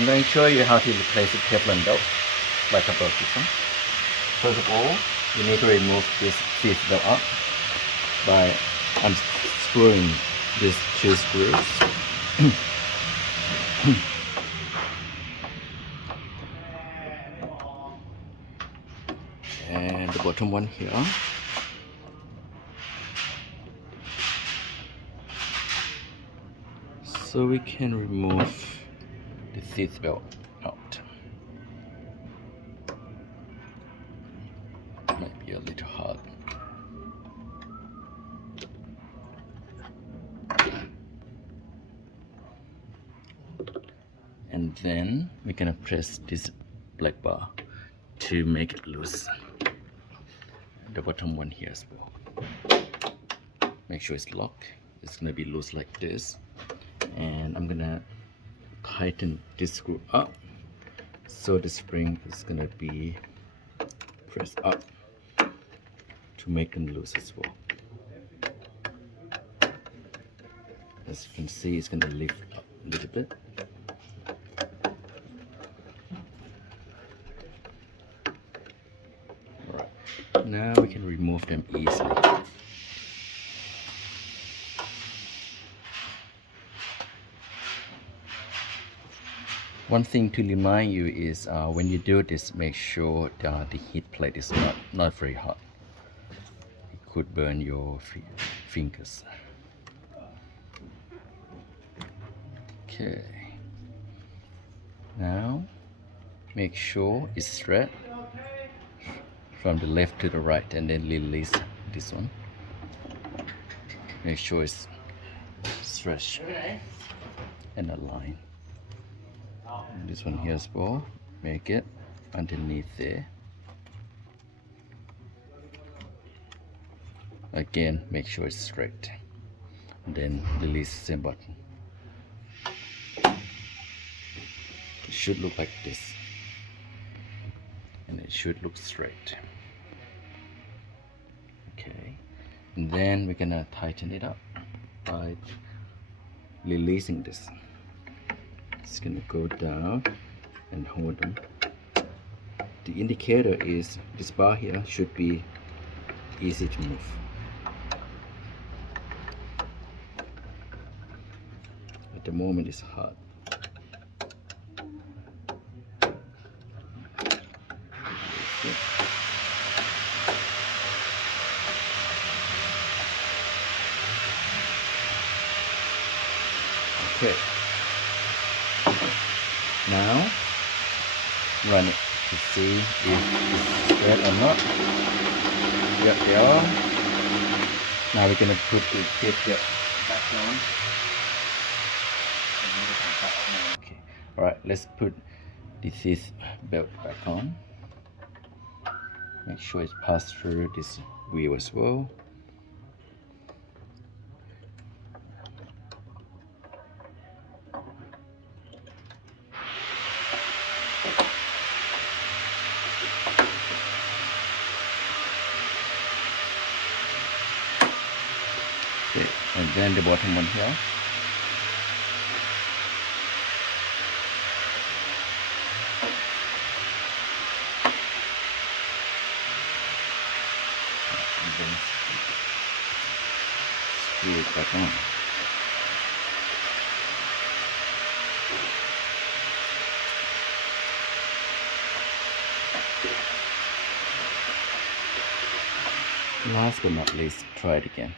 I'm going to show you how to replace the Teflon belt like above this one. First of all, you need to remove this fifth belt up by unscrewing these two screws. And the bottom one here. So we can remove the fifth belt out. Might be a little hard. And then we're gonna press this black bar to make it loose. The bottom one here as well. Make sure it's locked. It's gonna be loose like this. And I'm gonna tighten this screw up so the spring is gonna be pressed up to make them loose as well. As you can see, it's gonna lift up a little bit. Alright, now we can remove them easily. One thing to remind you is when you do this, make sure the heat plate is not very hot. It could burn your fingers. Okay. Now make sure it's straight from the left to the right, and then release this one. Make sure it's stretched and aligned. This one here as well, make it underneath there. Again, make sure it's straight, and then release the same button. It should look like this, and it should look straight. Okay, and then we're gonna tighten it up by releasing this. It's gonna go down and hold them. The indicator is this bar here should be easy to move. At the moment it's hard. Okay. Now run it to see if it's straight or not. Yep, they are. Now we're gonna put the fifth belt back on. Okay. Alright, let's put the fifth belt back on. Make sure it's passed through this wheel as well. Okay, and then the bottom one here. And then screw it back on. Last but not least, try it again.